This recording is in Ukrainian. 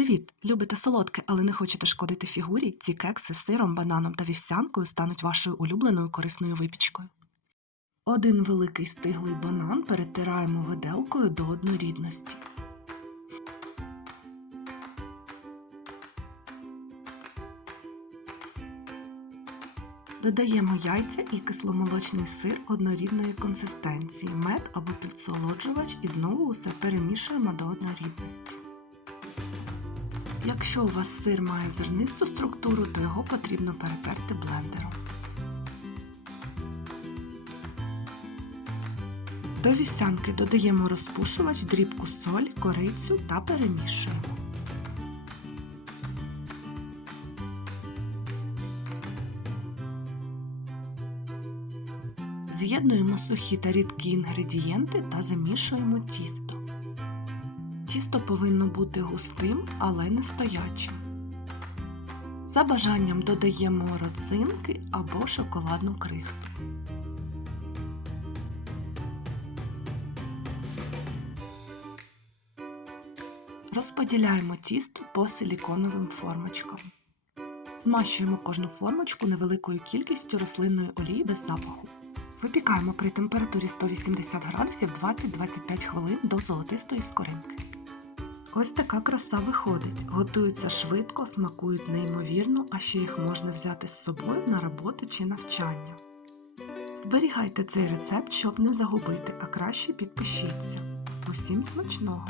Привіт! Любите солодке, але не хочете шкодити фігурі? Ці кекси з сиром, бананом та вівсянкою стануть вашою улюбленою корисною випічкою. Один великий стиглий банан перетираємо виделкою до однорідності. Додаємо яйця і кисломолочний сир однорідної консистенції, мед або підсолоджувач і знову усе перемішуємо до однорідності. Якщо у вас сир має зернисту структуру, то його потрібно перетерти блендером. До вівсянки додаємо розпушувач, дрібку солі, корицю та перемішуємо. З'єднуємо сухі та рідкі інгредієнти та замішуємо тісто. Тісто повинно бути густим, але не стоячим. За бажанням додаємо родзинки або шоколадну крихту. Розподіляємо тісто по силіконовим формочкам. Змащуємо кожну формочку невеликою кількістю рослинної олії без запаху. Випікаємо при температурі 180 градусів 20-25 хвилин до золотистої скоринки. Ось така краса виходить. Готуються швидко, смакують неймовірно, а ще їх можна взяти з собою на роботу чи навчання. Зберігайте цей рецепт, щоб не загубити, а краще підпишіться. Усім смачного!